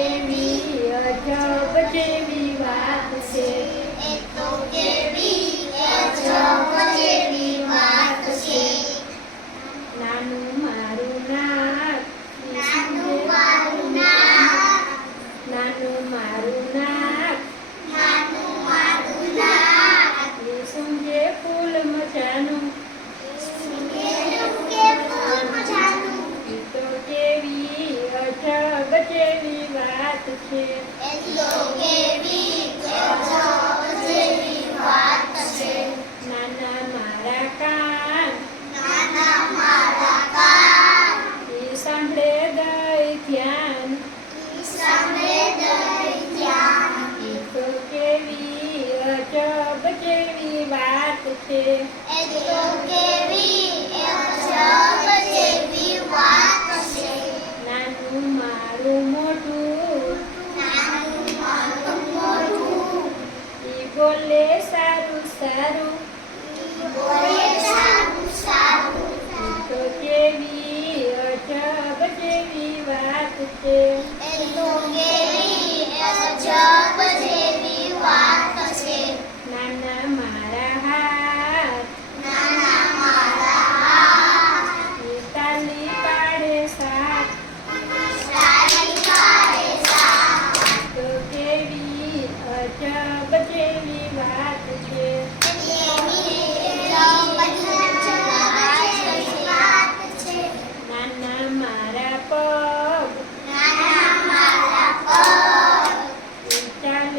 કેવી મારું નાક નાનું ફૂલ મજાનું કેવી અજબ જેવી વાત છે નાના મારા કાન એ સાંભળે દઈ ધ્યાન એ તો કેવી અજબ વાત છે ગજબ જેવી વાત છે નાનું મારું મોઢું નાનું મારું મોઢું એ બોલે સારું સારું. બોલે સારું સારું. તો કેવી અજબ જેવી વાત છે. એ તો કેવી